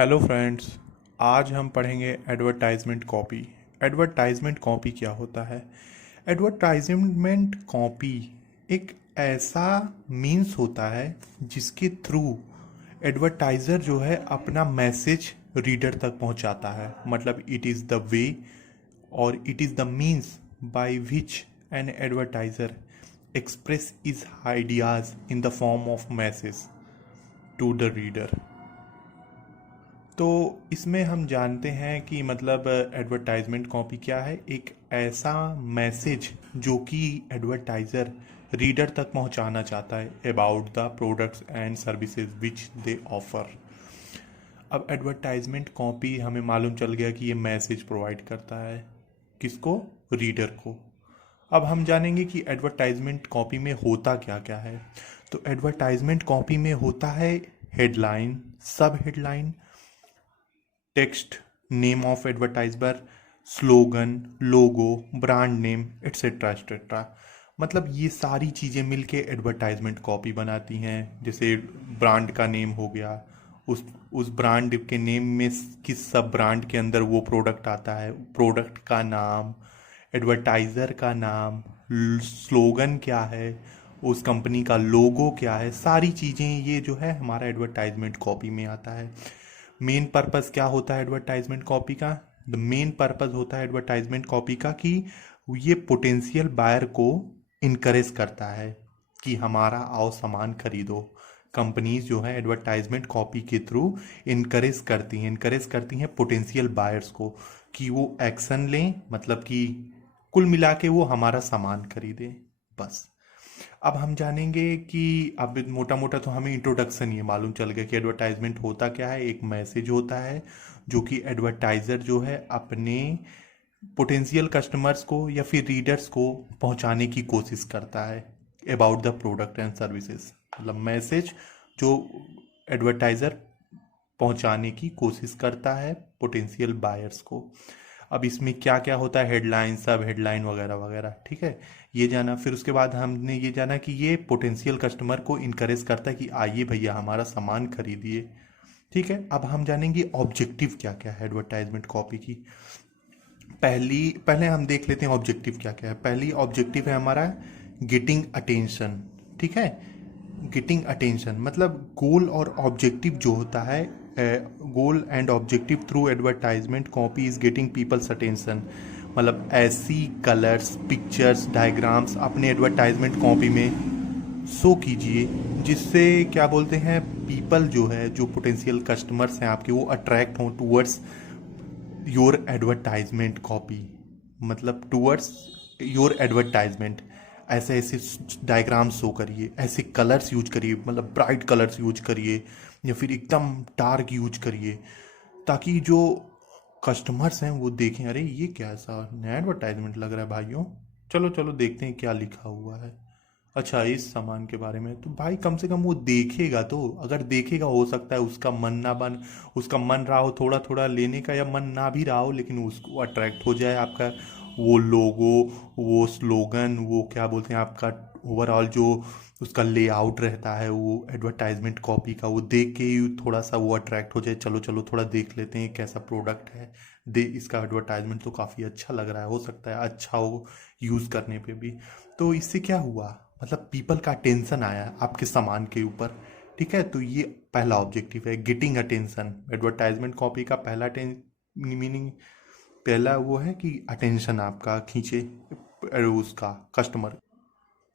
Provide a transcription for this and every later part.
Hello friends. आज हम पढ़ेंगे एडवर्टाइजमेंट कॉपी। एडवर्टाइजमेंट कॉपी क्या होता है? एडवर्टाइजमेंट कॉपी एक ऐसा मीन्स होता है जिसके थ्रू एडवर्टाइज़र जो है अपना मैसेज रीडर तक पहुंचाता है। मतलब इट इज़ द वे और it is the means by which N advertiser express his ideas in the form of message to the reader। तो इसमें हम जानते हैं कि मतलब एडवर्टाइजमेंट कॉपी क्या है। एक ऐसा मैसेज जो कि एडवर्टाइज़र रीडर तक पहुंचाना चाहता है about the products and services which they offer. अब एडवर्टाइजमेंट कॉपी हमें मालूम चल गया कि ये मैसेज प्रोवाइड करता है किसको? रीडर को। अब हम जानेंगे कि एडवर्टाइजमेंट कॉपी में होता क्या क्या है। तो एडवर्टाइजमेंट कॉपी में होता है हेडलाइन, सब headline, text, name of advertiser, slogan, logo, brand name, etcetera etcetera. मतलब ये सारी चीज़ें मिलके एडवर्टाइजमेंट कॉपी बनाती हैं। जैसे ब्रांड का नेम हो गया, उस ब्रांड के नेम में किस सब ब्रांड के अंदर वो प्रोडक्ट आता है, प्रोडक्ट का नाम, एडवर्टाइज़र का नाम, स्लोगन क्या है, उस कंपनी का लोगो क्या है, सारी चीज़ें ये जो है हमारा एडवर्टाइजमेंट कॉपी में आता है। मेन पर्पस क्या होता है एडवर्टाइजमेंट कॉपी का? द मेन पर्पस होता है एडवर्टाइजमेंट कॉपी का कि ये पोटेंशियल बायर को इनकरेज करता है कि हमारा आओ सामान खरीदो। कंपनीज जो है एडवर्टाइजमेंट कॉपी के थ्रू इनकरेज करती हैं पोटेंशियल बायर्स को कि वो एक्शन लें, मतलब कि कुल मिला के वो हमारा सामान खरीदें। बस। अब हम जानेंगे कि अब मोटा मोटा तो हमें इंट्रोडक्शन ये मालूम चल गया कि एडवर्टाइजमेंट होता क्या है। एक मैसेज होता है जो कि एडवर्टाइज़र जो है अपने पोटेंशियल कस्टमर्स को या फिर रीडर्स को पहुंचाने की कोशिश करता है about the product and services. मतलब मैसेज जो एडवर्टाइज़र पहुंचाने की कोशिश करता है पोटेंशियल बायर्स को। अब इसमें क्या क्या होता है, हेडलाइन, सब हेडलाइन वगैरह वगैरह, ठीक है, ये जाना। फिर उसके बाद हमने ये जाना कि ये पोटेंशियल कस्टमर को इनकरेज करता है कि आइए भैया हमारा सामान खरीदिए। ठीक है। अब हम जानेंगे ऑब्जेक्टिव क्या क्या है एडवर्टाइजमेंट कॉपी की। पहले हम देख लेते हैं ऑब्जेक्टिव क्या क्या है। पहली ऑब्जेक्टिव है हमारा गेटिंग अटेंशन। ठीक है। गेटिंग अटेंशन मतलब गोल और ऑब्जेक्टिव जो होता है, goal and objective through advertisement copy is getting people's attention. मतलब ऐसी कलर्स, पिक्चर्स, डायग्राम्स अपने एडवर्टाइजमेंट कॉपी में शो कीजिए जिससे क्या बोलते हैं, पीपल जो है, जो पोटेंशियल कस्टमर्स हैं आपके, वो अट्रैक्ट हों टूवर्ड्स योर एडवर्टाइजमेंट कॉपी। मतलब टूवर्ड्स योर एडवर्टाइजमेंट। ऐसे ऐसे डायग्राम शो करिए, ऐसे कलर्स यूज करिए, मतलब ब्राइट कलर्स यूज करिए या फिर एकदम डार्क यूज करिए ताकि जो कस्टमर्स हैं वो देखें, अरे ये क्या ऐसा नया एडवर्टाइजमेंट लग रहा है भाइयों, चलो चलो देखते हैं क्या लिखा हुआ है। अच्छा, इस सामान के बारे में तो भाई कम से कम वो देखेगा तो, अगर देखेगा हो सकता है उसका मन ना बन, उसका मन रहा हो थोड़ा थोड़ा लेने का या मन ना भी रहा हो, लेकिन उसको अट्रैक्ट हो जाए आपका वो लोगो, वो स्लोगन, वो क्या बोलते हैं आपका ओवरऑल जो उसका लेआउट रहता है वो एडवर्टाइजमेंट कॉपी का, वो देख के ही थोड़ा सा वो अट्रैक्ट हो जाए, चलो चलो थोड़ा देख लेते हैं कैसा प्रोडक्ट है, दे इसका एडवर्टाइजमेंट तो काफ़ी अच्छा लग रहा है, हो सकता है अच्छा हो यूज़ करने पे भी। तो इससे क्या हुआ, मतलब पीपल का अटेंशन आया आपके सामान के ऊपर। ठीक है। तो ये पहला ऑब्जेक्टिव है, गेटिंग अटेंशन। एडवर्टाइजमेंट कॉपी का पहला मीनिंग, पहला वो है कि अटेंशन आपका खींचे उसका कस्टमर।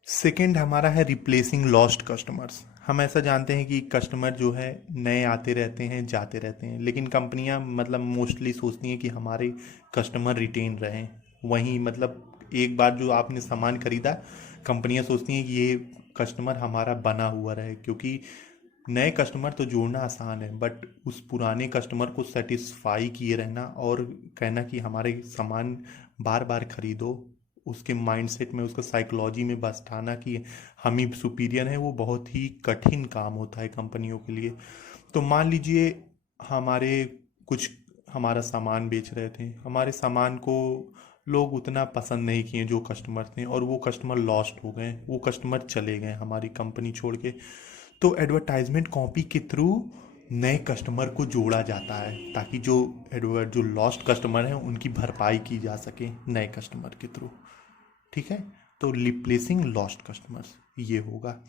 सेकंड हमारा है रिप्लेसिंग लॉस्ट कस्टमर्स। हम ऐसा जानते हैं कि कस्टमर जो है नए आते रहते हैं जाते रहते हैं, लेकिन कंपनियां मतलब मोस्टली सोचती हैं कि हमारे कस्टमर रिटेन रहें वहीं। मतलब एक बार जो आपने सामान खरीदा, कंपनियां सोचती हैं कि ये कस्टमर हमारा बना हुआ रहे, क्योंकि नए कस्टमर तो जोड़ना आसान है बट उस पुराने कस्टमर को सेटिस्फाई किए रहना और कहना कि हमारे सामान बार बार खरीदो, उसके माइंडसेट में, उसका साइकोलॉजी में बैठाना कि हम ही सुपीरियर हैं, वो बहुत ही कठिन काम होता है कंपनियों के लिए। तो मान लीजिए हमारे कुछ हमारा सामान बेच रहे थे, हमारे सामान को लोग उतना पसंद नहीं किए जो कस्टमर थे, और वो कस्टमर लॉस्ट हो गए, वो कस्टमर चले गए हमारी कंपनी छोड़ के। तो एडवर्टाइजमेंट कॉपी के थ्रू नए कस्टमर को जोड़ा जाता है ताकि जो लॉस्ट कस्टमर हैं उनकी भरपाई की जा सके नए कस्टमर के थ्रू। ठीक है, तो रिप्लेसिंग लॉस्ट कस्टमर्स ये होगा,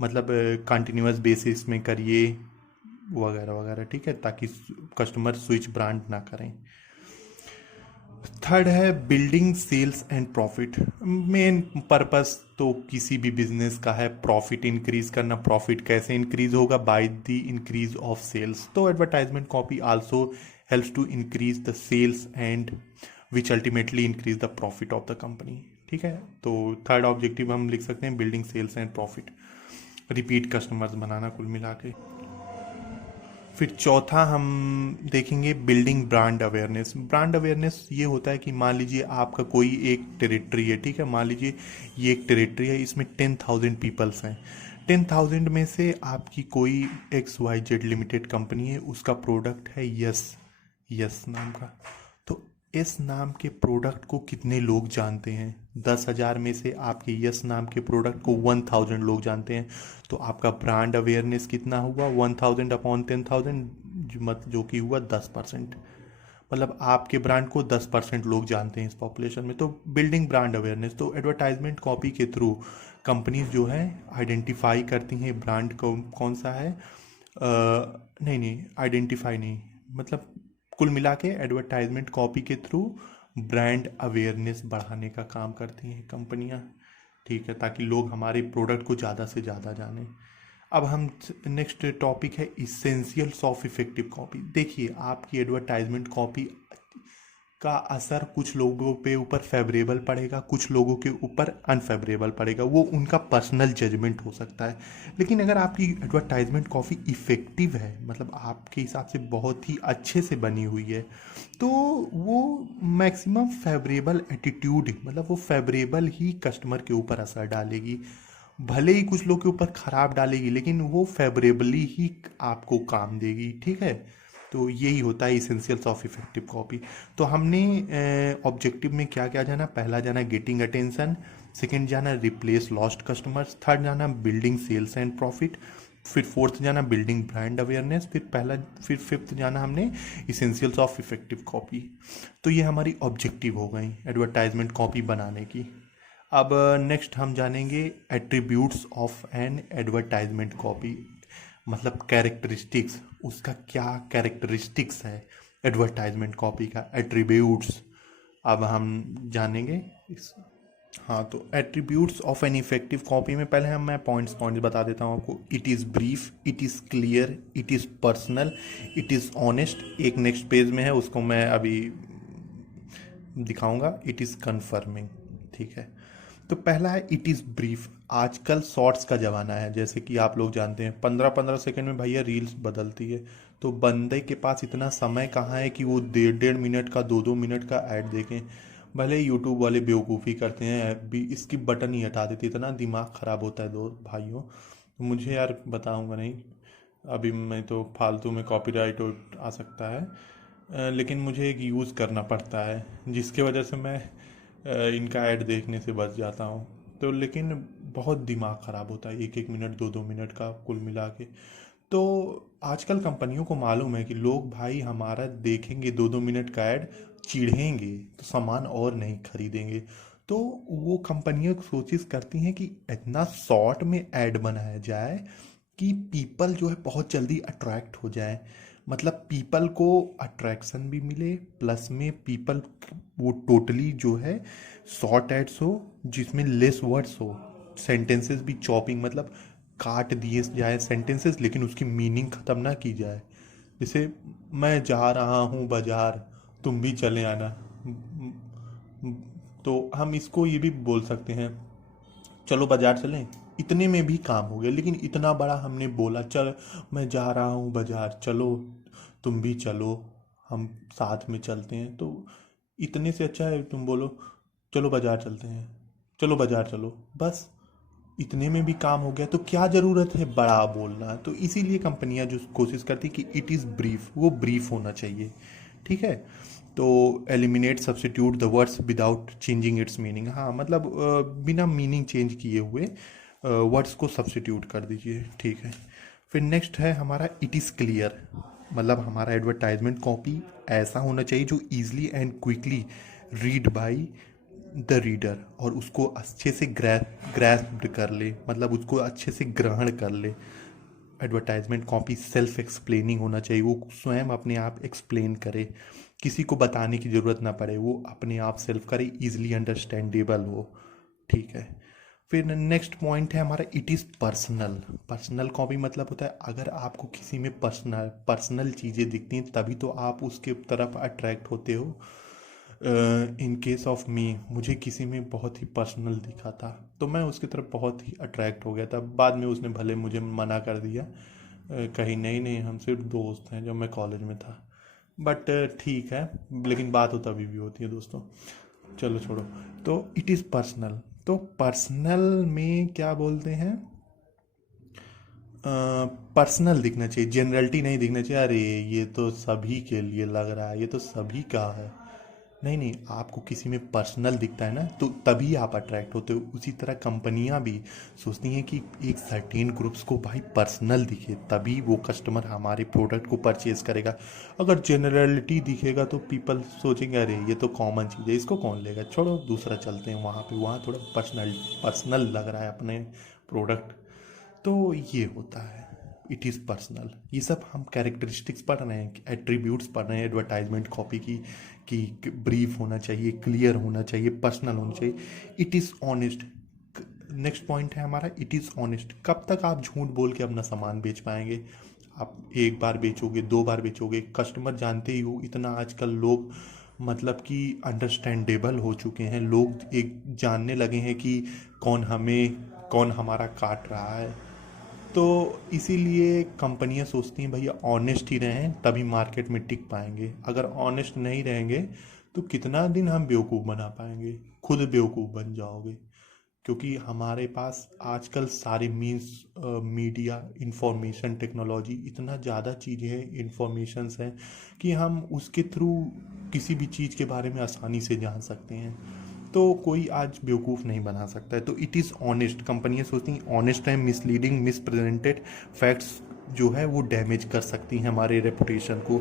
मतलब कंटिन्यूअस बेसिस में करिए वगैरह वगैरह। ठीक है, ताकि कस्टमर स्विच ब्रांड ना करें। थर्ड है building sales and profit. Main purpose तो किसी भी बिजनेस का है प्रॉफिट इंक्रीज करना। प्रॉफिट कैसे इंक्रीज होगा? By the increase of sales. तो advertisement copy also helps to increase the sales and which ultimately increase the profit of the company. ठीक है, तो थर्ड ऑब्जेक्टिव हम लिख सकते हैं building sales and profit, repeat customers बनाना कुल मिला के। फिर चौथा हम देखेंगे building brand awareness. Brand awareness ये होता है कि मान लीजिए आपका कोई एक टेरिटरी है। ठीक है, मान लीजिए ये एक टेरिटरी है, इसमें 10,000 पीपल्स हैं। 10,000 में से आपकी कोई XYZ लिमिटेड कंपनी है, उसका प्रोडक्ट है यस, यस नाम का। तो इस नाम के प्रोडक्ट को कितने लोग जानते हैं? 10,000 में से आपके यस नाम के प्रोडक्ट को 1,000 लोग जानते हैं। तो आपका ब्रांड अवेयरनेस कितना हुआ? 1,000 अपॉन 10,000, जो कि हुआ 10%। मतलब आपके ब्रांड को 10% लोग जानते हैं इस पॉपुलेशन में। तो बिल्डिंग ब्रांड अवेयरनेस, तो एडवर्टाइजमेंट कॉपी के थ्रू कंपनीज जो है आइडेंटिफाई करती हैं ब्रांड कौन सा है। नहीं नहीं, आइडेंटिफाई नहीं, मतलब कुल मिला के एडवर्टाइजमेंट कॉपी के थ्रू ब्रांड अवेयरनेस बढ़ाने का काम करती हैं कंपनियां। ठीक है, ताकि लोग हमारे प्रोडक्ट को ज़्यादा से ज़्यादा जानें। अब हम नेक्स्ट टॉपिक है इसेंशियल्स ऑफ इफेक्टिव कॉपी। देखिए, आपकी एडवर्टाइजमेंट कॉपी का असर कुछ लोगों पे ऊपर फेवरेबल पड़ेगा, कुछ लोगों के ऊपर अनफेवरेबल पड़ेगा, वो उनका पर्सनल जजमेंट हो सकता है। लेकिन अगर आपकी एडवर्टाइजमेंट कॉपी इफ़ेक्टिव है, मतलब आपके हिसाब से बहुत ही अच्छे से बनी हुई है, तो वो मैक्सिमम फेवरेबल एटीट्यूड, मतलब वो फेवरेबल ही कस्टमर के ऊपर असर डालेगी। भले ही कुछ लोग के ऊपर ख़राब डालेगी, लेकिन वो फेवरेबली ही आपको काम देगी। ठीक है, तो यही होता है इसेंशियल्स ऑफ इफेक्टिव कॉपी। तो हमने ऑब्जेक्टिव में क्या क्या जाना? पहला जाना गेटिंग अटेंशन, सेकंड जाना रिप्लेस लॉस्ट कस्टमर्स, थर्ड जाना बिल्डिंग सेल्स एंड प्रॉफिट, फिर फोर्थ जाना बिल्डिंग ब्रांड अवेयरनेस, फिर फिफ्थ जाना हमने इसेंशियल्स ऑफ इफेक्टिव कॉपी। तो ये हमारी ऑब्जेक्टिव हो गई एडवर्टाइजमेंट कॉपी बनाने की। अब नेक्स्ट हम जानेंगे attributes of an advertisement copy, मतलब कैरेक्टरिस्टिक्स, उसका क्या कैरेक्टरिस्टिक्स है एडवर्टाइजमेंट कॉपी का, एट्रीब्यूट्स। अब हम जानेंगे इस। हाँ, तो attributes of an effective copy में पहले मैं पॉइंट्स बता देता हूँ आपको। It is brief, it is clear, it is personal, it is honest. एक नेक्स्ट पेज में है, उसको मैं अभी दिखाऊंगा। It is confirming. ठीक है, तो पहला है इट इज़ ब्रीफ। आजकल शॉर्ट्स का ज़माना है, जैसे कि आप लोग जानते हैं 15-15 सेकंड में भैया रील्स बदलती है। तो बंदे के पास इतना समय कहाँ है कि वो 1.5-1.5 मिनट का 2-2 मिनट का ऐड देखें। भले यूट्यूब वाले बेवकूफ़ी करते हैं, भी इसकी बटन ही हटा देते, इतना दिमाग ख़राब होता है दो भाइयों। तो मुझे यार बताऊँगा नहीं, अभी मैं तो फालतू में कॉपीराइट आ सकता है, लेकिन मुझे एक यूज़ करना पड़ता है, जिसके वजह से मैं इनका ऐड देखने से बच जाता हूँ। तो लेकिन बहुत दिमाग ख़राब होता है 1-1 मिनट 2-2 मिनट का कुल मिला के। तो आजकल कंपनियों को मालूम है कि लोग भाई हमारा देखेंगे 2-2 मिनट का ऐड, चिढ़ेंगे, तो सामान और नहीं खरीदेंगे। तो वो कंपनियां कोशिश करती हैं कि इतना शॉर्ट में ऐड बनाया जाए कि पीपल जो है बहुत जल्दी अट्रैक्ट हो जाए, मतलब पीपल को अट्रैक्शन भी मिले, प्लस में पीपल वो टोटली जो है शॉर्ट एड्स हो जिसमें लेस वर्ड्स हो, सेंटेंसेस भी चॉपिंग, मतलब काट दिए जाए सेंटेंसेस, लेकिन उसकी मीनिंग ख़त्म ना की जाए। जैसे मैं जा रहा हूँ बाजार, तुम भी चले आना। तो हम इसको ये भी बोल सकते हैं, चलो बाजार चलें, इतने में भी काम हो गया। लेकिन इतना बड़ा हमने बोला, चल मैं जा रहा हूँ बाजार, चलो तुम भी चलो, हम साथ में चलते हैं। तो इतने से अच्छा है तुम बोलो चलो बाजार चलते हैं, चलो बाजार चलो, बस इतने में भी काम हो गया। तो क्या ज़रूरत है बड़ा बोलना? तो इसीलिए कंपनियां जो कोशिश करती कि इट इज़ ब्रीफ, वो ब्रीफ होना चाहिए। ठीक है, तो eliminate substitute the words without changing it's meaning. हाँ, मतलब बिना मीनिंग चेंज किए हुए वर्ड्स को सब्स्टिट्यूट कर दीजिए। ठीक है, फिर नेक्स्ट है हमारा इट इज़ क्लियर, मतलब हमारा एडवर्टाइजमेंट कॉपी ऐसा होना चाहिए जो easily and quickly read by the reader, और उसको अच्छे से ग्रैस्प कर ले, मतलब उसको अच्छे से ग्रहण कर ले। एडवर्टाइजमेंट कॉपी सेल्फ एक्सप्लेनिंग होना चाहिए, वो स्वयं अपने आप एक्सप्लेन करे, किसी को बताने की ज़रूरत ना पड़े, वो अपने आप सेल्फ करे, इजीली अंडरस्टैंडेबल हो। ठीक है। फिर नेक्स्ट पॉइंट है हमारा it is personal. Personal copy मतलब होता है अगर आपको किसी में पर्सनल चीज़ें दिखती हैं तभी तो आप उसके तरफ अट्रैक्ट होते हो। इन केस ऑफ मी, मुझे किसी में बहुत ही पर्सनल दिखा था तो मैं उसकी तरफ बहुत ही अट्रैक्ट हो गया था। बाद में उसने भले मुझे मना कर दिया, कहीं नहीं नहीं हम सिर्फ दोस्त हैं जब मैं कॉलेज में था, बट ठीक है, लेकिन बात तो तभी भी होती है दोस्तों। चलो छोड़ो। तो इट इज़ पर्सनल, तो पर्सनल में क्या बोलते हैं, पर्सनल दिखना चाहिए, जनरलिटी नहीं दिखना चाहिए, अरे ये तो सभी के लिए लग रहा है, ये तो सभी का है। नहीं नहीं, आपको किसी में पर्सनल दिखता है ना तो तभी आप अट्रैक्ट होते हो। उसी तरह कंपनियां भी सोचती हैं कि एक सर्टेन ग्रुप्स को भाई पर्सनल दिखे तभी वो कस्टमर हमारे प्रोडक्ट को परचेज करेगा। अगर जनरलिटी दिखेगा तो पीपल सोचेंगे अरे ये तो कॉमन चीज़ है, इसको कौन लेगा, छोड़ो दूसरा चलते हैं वहाँ पे, वहाँ थोड़ा पर्सनल लग रहा है अपने प्रोडक्ट। तो ये होता है इट इज़ पर्सनल। ये सब हम कैरेक्टरिस्टिक्स पढ़ रहे हैं, एट्रीब्यूट्स पढ़ रहे हैं एडवर्टाइजमेंट कॉपी की, कि ब्रीफ होना चाहिए, क्लियर होना चाहिए, पर्सनल होना चाहिए, it is honest. Next point है हमारा इट इज़ ऑनेस्ट। कब तक आप झूठ बोल के अपना सामान बेच पाएंगे? आप एक बार बेचोगे, दो बार बेचोगे, कस्टमर जानते ही हो, इतना आजकल लोग मतलब कि अंडरस्टैंडेबल हो चुके हैं, लोग एक जानने लगे हैं कि कौन हमारा काट रहा है। तो इसीलिए कंपनियां सोचती हैं भैया ऑनेस्ट ही रहें तभी मार्केट में टिक पाएंगे। अगर ऑनेस्ट नहीं रहेंगे तो कितना दिन हम बेवकूफ़ बना पाएंगे, खुद बेवकूफ़ बन जाओगे। क्योंकि हमारे पास आजकल सारे मीन्स, मीडिया, इंफॉर्मेशन टेक्नोलॉजी, इतना ज़्यादा चीज़ें हैं, इंफॉर्मेशंस हैं कि हम उसके थ्रू किसी भी चीज़ के बारे में आसानी से जान सकते हैं। तो कोई आज बेवकूफ़ नहीं बना सकता है। तो इट इज़ ऑनेस्ट, कंपनियां सोचती हैं ऑनेस्ट है, मिसलीडिंग मिसप्रेजेंटेड फैक्ट्स जो है वो डैमेज कर सकती हैं हमारे रेपुटेशन को।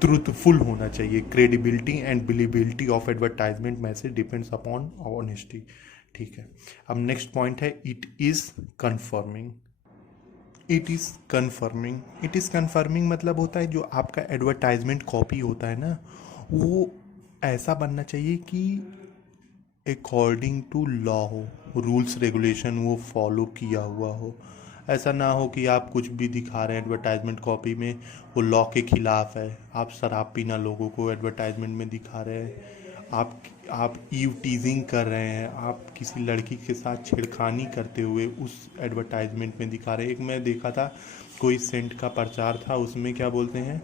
ट्रूथफुल होना चाहिए, credibility and believability of advertisement message depends upon honesty. ठीक है। अब नेक्स्ट पॉइंट है it is conforming. It is conforming मतलब होता है जो आपका एडवर्टाइजमेंट कॉपी होता है ना, वो ऐसा बनना चाहिए कि अकॉर्डिंग टू लॉ हो, रूल्स रेगुलेशन वो फॉलो किया हुआ हो। ऐसा ना हो कि आप कुछ भी दिखा रहे हैं एडवर्टाइजमेंट कॉपी में, वो लॉ के खिलाफ है। आप शराब पीना लोगों को एडवर्टाइजमेंट में दिखा रहे हैं, आप ईव टीजिंग कर रहे हैं, आप किसी लड़की के साथ छेड़खानी करते हुए उस एडवर्टाइजमेंट में दिखा रहे हैं। एक मैं देखा था, कोई सेंट का प्रचार था, उसमें क्या बोलते हैं,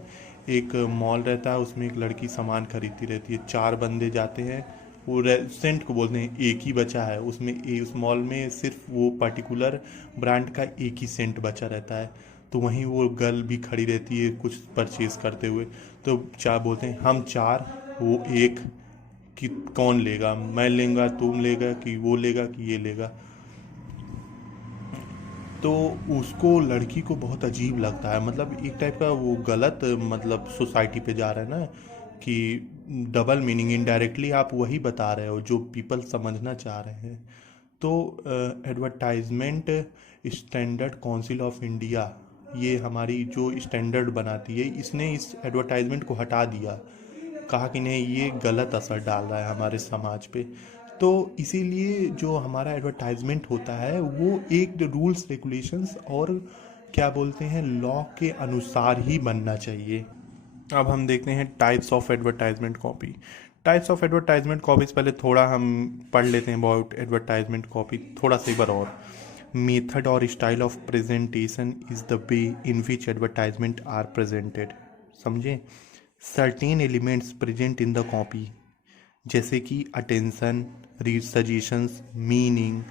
एक मॉल रहता है, उसमें एक लड़की सामान खरीदती रहती है, चार बंदे जाते हैं, वो सेंट को बोलते हैं एक ही बचा है उसमें, उस मॉल में सिर्फ वो पर्टिकुलर ब्रांड का एक ही सेंट बचा रहता है। तो वहीं वो गर्ल भी खड़ी रहती है कुछ परचेज करते हुए, तो चार बोलते हैं हम चार वो एक, कि कौन लेगा, मैं लेगा, तुम लेगा, कि वो लेगा, कि ये लेगा। तो उसको, लड़की को बहुत अजीब लगता है, मतलब एक टाइप का वो गलत, मतलब सोसाइटी पे जा रहा है ना, कि डबल मीनिंग, इनडायरेक्टली आप वही बता रहे हो जो पीपल समझना चाह रहे हैं। तो advertisement standard council of India, ये हमारी जो स्टैंडर्ड बनाती है, इसने इस एडवर्टाइजमेंट को हटा दिया, कहा कि नहीं ये गलत असर डाल रहा है हमारे समाज पे। तो इसीलिए जो हमारा एडवर्टाइजमेंट होता है वो एक रूल्स रेगुलेशंस और क्या बोलते हैं लॉ के अनुसार ही बनना चाहिए। अब हम देखते हैं types of advertisement copy. Types of advertisement copies पहले थोड़ा हम पढ़ लेते हैं अबाउट एडवर्टाइजमेंट कॉपी, थोड़ा सा एक बार और। मेथड और style of presentation is the way in which advertisement are presented. समझें, certain elements present in the copy, जैसे कि attention, read suggestions, meaning,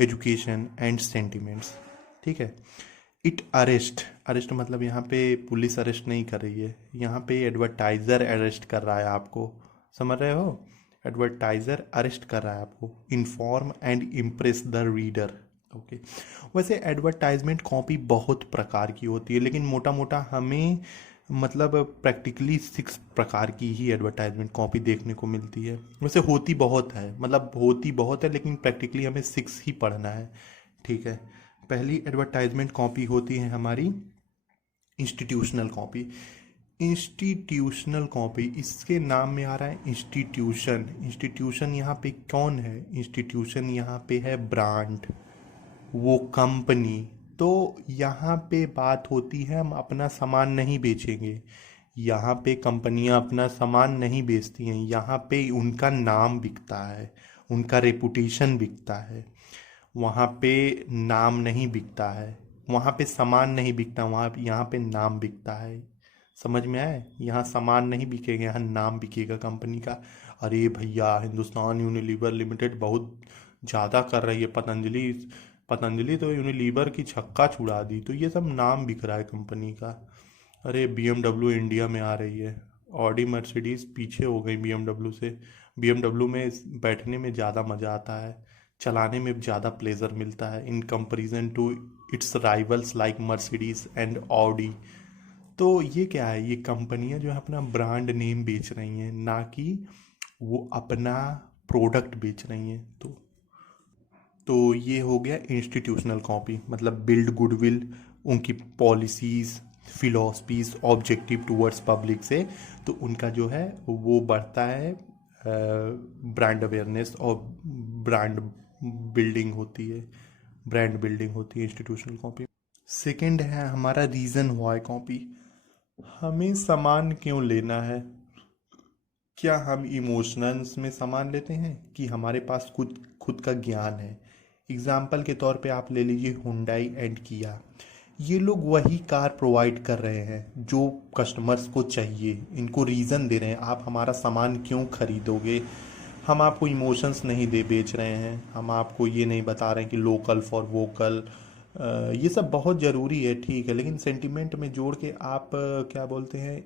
education and sentiments. ठीक है। इट अरेस्ट, अरेस्ट मतलब यहाँ पे पुलिस अरेस्ट नहीं कर रही है, यहाँ पे एडवर्टाइज़र अरेस्ट कर रहा है आपको, समझ रहे हो, एडवर्टाइज़र अरेस्ट कर रहा है आपको। Inform and impress the reader, okay. वैसे एडवर्टाइजमेंट कॉपी बहुत प्रकार की होती है, लेकिन मोटा मोटा हमें मतलब प्रैक्टिकली 6 प्रकार की ही एडवर्टाइजमेंट कॉपी देखने को मिलती है। वैसे होती बहुत है, मतलब होती बहुत है, लेकिन प्रैक्टिकली हमें 6 ही पढ़ना है। ठीक है। पहली एडवर्टाइजमेंट कॉपी होती है हमारी इंस्टीट्यूशनल कॉपी। इंस्टीट्यूशनल कॉपी, इसके नाम में आ रहा है इंस्टीट्यूशन। इंस्टीट्यूशन यहाँ पे कौन है? इंस्टीट्यूशन यहाँ पे है ब्रांड, वो कंपनी। तो यहाँ पे बात होती है, हम अपना सामान नहीं बेचेंगे। यहाँ पे कंपनियां अपना सामान नहीं बेचती हैं, यहाँ पे उनका नाम बिकता है, उनका रेपुटेशन बिकता है। वहाँ पे नाम नहीं बिकता है, वहाँ पे सामान नहीं बिकता, वहाँ यहाँ पे नाम बिकता है। समझ में आए? यहाँ सामान नहीं बिकेगा, यहाँ नाम बिकेगा कंपनी का। अरे भैया, हिंदुस्तान यूनिलीवर लिमिटेड बहुत ज़्यादा कर रही है, पतंजलि पतंजलि तो यूनिलीवर की छक्का छुड़ा दी, तो ये सब नाम बिक रहा है कंपनी का। अरे BMW इंडिया में आ रही है, ऑडी मर्सिडीज पीछे हो गई BMW से। BMW में बैठने में ज़्यादा मज़ा आता है, चलाने में ज़्यादा प्लेजर मिलता है in comparison to its rivals like Mercedes and Audi. तो ये क्या है, ये कंपनियां जो है अपना ब्रांड नेम बेच रही हैं, ना कि वो अपना प्रोडक्ट बेच रही हैं। तो ये हो गया इंस्टीट्यूशनल कॉपी, मतलब बिल्ड गुडविल, उनकी policies, philosophies objective towards public से, तो उनका जो है वो बढ़ता है, ब्रांड अवेयरनेस और ब्रांड बिल्डिंग होती है, ब्रांड बिल्डिंग होती है इंस्टीट्यूशनल कॉपी। सेकंड है हमारा रीज़न व्हाई कॉपी। हमें सामान क्यों लेना है? क्या हम इमोशंस में सामान लेते हैं कि हमारे पास खुद खुद का ज्ञान है? एग्जाम्पल के तौर पे आप ले लीजिए हुंडई एंड किया। ये लोग वही कार प्रोवाइड कर रहे हैं जो कस्टमर्स को चाहिए, इनको रीज़न दे रहे हैं आप हमारा सामान क्यों खरीदोगे। हम आपको इमोशंस नहीं दे बेच रहे हैं, हम आपको ये नहीं बता रहे हैं कि लोकल फॉर वोकल। ये सब बहुत ज़रूरी है, ठीक है, लेकिन सेंटिमेंट में जोड़ के आप क्या बोलते हैं,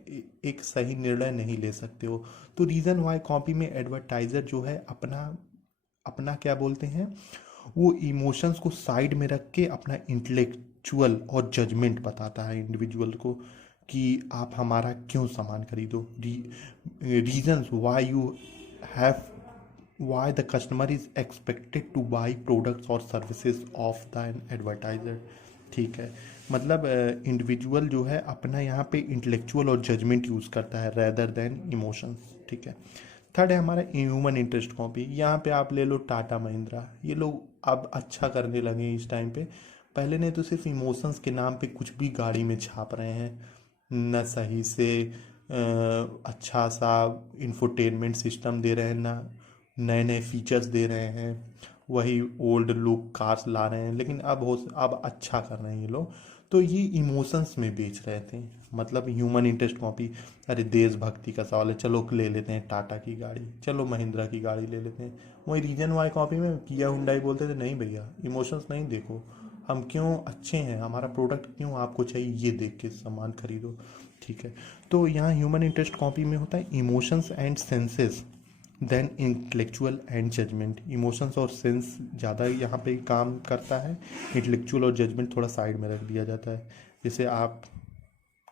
एक सही निर्णय नहीं ले सकते हो। तो रीज़न वाई कॉपी में एडवर्टाइज़र जो है अपना अपना क्या बोलते हैं, वो इमोशंस को साइड में रख के अपना इंटेलेक्चुअल और जजमेंट बताता है इंडिविजुअल को कि आप हमारा क्यों सामान खरीदो। Reasons why you have, why the customer is expected to buy products or services of the advertiser। ठीक है, मतलब इंडिविजुअल जो है अपना यहाँ पे इंटेलेक्चुअल और जजमेंट यूज़ करता है रेदर देन इमोशंस। ठीक है। थर्ड है हमारा ह्यूमन इंटरेस्ट कॉपी। यहाँ पे आप ले लो टाटा महिंद्रा, ये लोग अब अच्छा करने लगे हैं इस टाइम पे। पहले नहीं तो सिर्फ इमोशंस के नाम पे कुछ भी गाड़ी में छाप रहे हैं, न सही से अच्छा सा इंफोटेनमेंट सिस्टम दे रहे हैं, ना नए नए फीचर्स दे रहे हैं, वही ओल्ड लुक कार्स ला रहे हैं। लेकिन अब अच्छा कर रहे हैं ये लोग। तो ये इमोशंस में बेच रहे थे, मतलब ह्यूमन इंटरेस्ट कॉपी। अरे देशभक्ति का सवाल है, चलो ले लेते हैं टाटा की गाड़ी, चलो महिंद्रा की गाड़ी ले लेते हैं। वही रीजन वाई कॉपी में किया हुंडई बोलते थे नहीं भैया इमोशंस नहीं देखो, हम क्यों अच्छे हैं, हमारा प्रोडक्ट क्यों आपको चाहिए, ये देख के सामान खरीदो। ठीक है। तो यहाँ ह्यूमन इंटरेस्ट कॉपी में होता है emotions and senses than intellectual and judgement. Emotions और सेंस ज़्यादा यहाँ पे काम करता है, इंटेलेक्चुअल और जजमेंट थोड़ा साइड में रख दिया जाता है। जैसे आप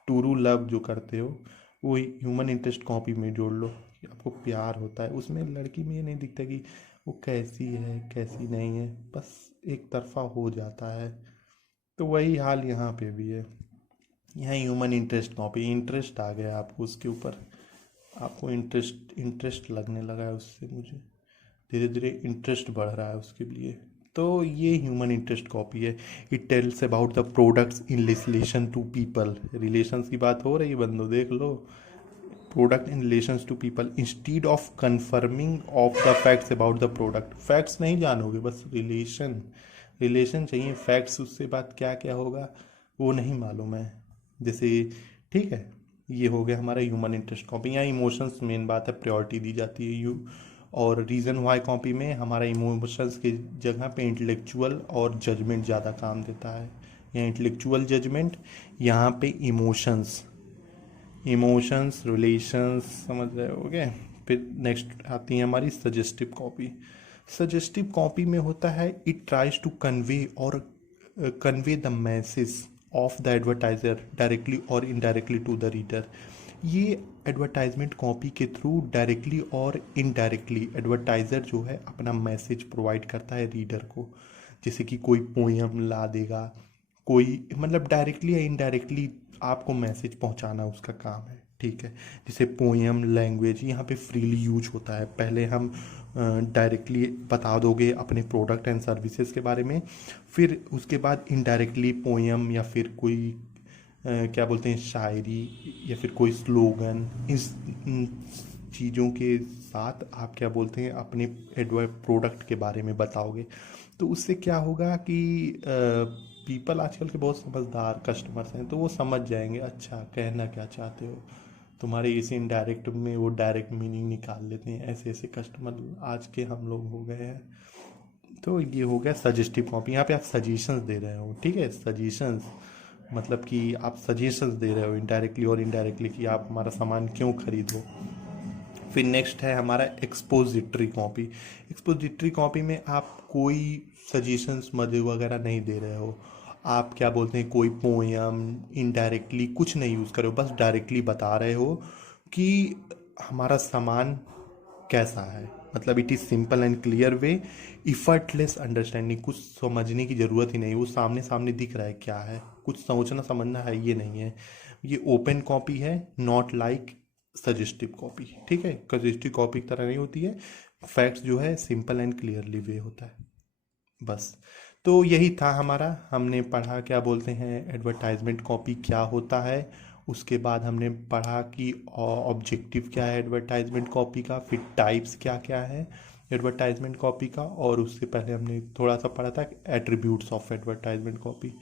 टूरू लव जो करते हो वो ह्यूमन इंटरेस्ट कॉपी में जोड़ लो कि आपको प्यार होता है, उसमें लड़की में ये नहीं दिखता कि वो कैसी है कैसी नहीं है, बस एक तरफा हो जाता है। तो वही हाल यहाँ पे भी है। यहाँ ह्यूमन इंटरेस्ट कॉपी, इंटरेस्ट आ गया आपको उसके ऊपर, आपको इंटरेस्ट इंटरेस्ट लगने लगा है उससे, मुझे धीरे धीरे इंटरेस्ट बढ़ रहा है उसके लिए। तो ये ह्यूमन इंटरेस्ट कॉपी है। It tells about the products in relation to people. Relations की बात हो रही है बंदो, देख लो, product in relations to people instead of conforming of the facts about the product. Facts नहीं जानोगे, बस रिलेशन रिलेशन चाहिए, फैक्ट्स उससे बात क्या क्या होगा वो नहीं मालूम है। जैसे ठीक है, ये हो गया हमारा ह्यूमन इंटरेस्ट कॉपी। यहाँ इमोशंस मेन बात है, प्रायोरिटी दी जाती है यू। और रीज़न वाई कॉपी में हमारा इमोशंस की जगह पे इंटेलेक्चुअल और जजमेंट ज़्यादा काम देता है। यहाँ इंटेलेक्चुअल जजमेंट, यहाँ पे इमोशंस, रिलेशंस, समझ रहे होगे। फिर नेक्स्ट आती है हमारी सजेस्टिव कॉपी। सजेस्टिव कॉपी में होता है इट ट्राइज टू कन्वे और convey the message of the advertiser directly और इनडायरेक्टली टू द रीडर। ये एडवर्टाइजमेंट कॉपी के थ्रू डायरेक्टली और इनडायरेक्टली एडवर्टाइजर जो है अपना मैसेज प्रोवाइड करता है रीडर को। जैसे कि कोई पोएम ला देगा, कोई मतलब डायरेक्टली या इनडायरेक्टली आपको मैसेज पहुंचाना उसका काम है, ठीक है। जैसे पोएम लैंग्वेज यहाँ पे फ्रीली यूज होता है। पहले हम डायरेक्टली बता दोगे अपने प्रोडक्ट एंड सर्विसेज के बारे में, फिर उसके बाद इनडायरेक्टली पोएम या फिर कोई क्या बोलते हैं शायरी या फिर कोई स्लोगन, इस चीज़ों के साथ आप क्या बोलते हैं अपने प्रोडक्ट के बारे में बताओगे। तो उससे क्या होगा कि पीपल आजकल के बहुत समझदार कस्टमर्स हैं, तो वो समझ जाएंगे अच्छा कहना क्या चाहते हो। तुम्हारे इस इनडायरेक्ट में वो डायरेक्ट मीनिंग निकाल लेते हैं। ऐसे ऐसे कस्टमर आज के हम लोग हो गए हैं। तो ये हो गया सजेस्टिव कॉपी। यहाँ पे आप सजेशंस दे रहे हो, ठीक है। सजेशंस मतलब कि आप सजेशंस दे रहे हो इनडायरेक्टली और इनडायरेक्टली कि आप हमारा सामान क्यों खरीदो। फिर नेक्स्ट है हमारा एक्सपोजिटरी कॉपी। एक्सपोजिटरी कॉपी में आप कोई सजेशंस मदे वगैरह नहीं दे रहे हो। आप क्या बोलते हैं कोई पोएम इनडायरेक्टली कुछ नहीं यूज़ कर रहे हो, बस डायरेक्टली बता रहे हो कि हमारा सामान कैसा है। मतलब it is simple and clear way, effortless understanding. कुछ समझने की ज़रूरत ही नहीं, वो सामने सामने दिख रहा है क्या है, कुछ सोचना समझना है ये नहीं है। ये ओपन कॉपी है, नॉट लाइक सजेस्टिव कॉपी, ठीक है। सजेस्टिव कॉपी की तरह नहीं होती है। फैक्ट्स जो है सिंपल एंड क्लियरली वे होता है, बस। तो यही था हमारा, हमने पढ़ा क्या बोलते हैं एडवर्टाइजमेंट कॉपी क्या होता है। उसके बाद हमने पढ़ा कि ऑब्जेक्टिव क्या है एडवर्टाइजमेंट कॉपी का, फिर टाइप्स क्या क्या है एडवर्टाइजमेंट कॉपी का, और उससे पहले हमने थोड़ा सा पढ़ा था एट्रीब्यूट्स ऑफ एडवर्टाइजमेंट कॉपी।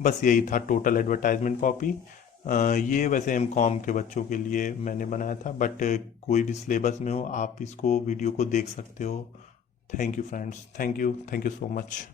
बस यही था टोटल एडवर्टाइजमेंट कॉपी। ये वैसे एम.कॉम के बच्चों के लिए मैंने बनाया था, बट कोई भी सिलेबस में हो आप इसको वीडियो को देख सकते हो। Thank you friends, thank you so much.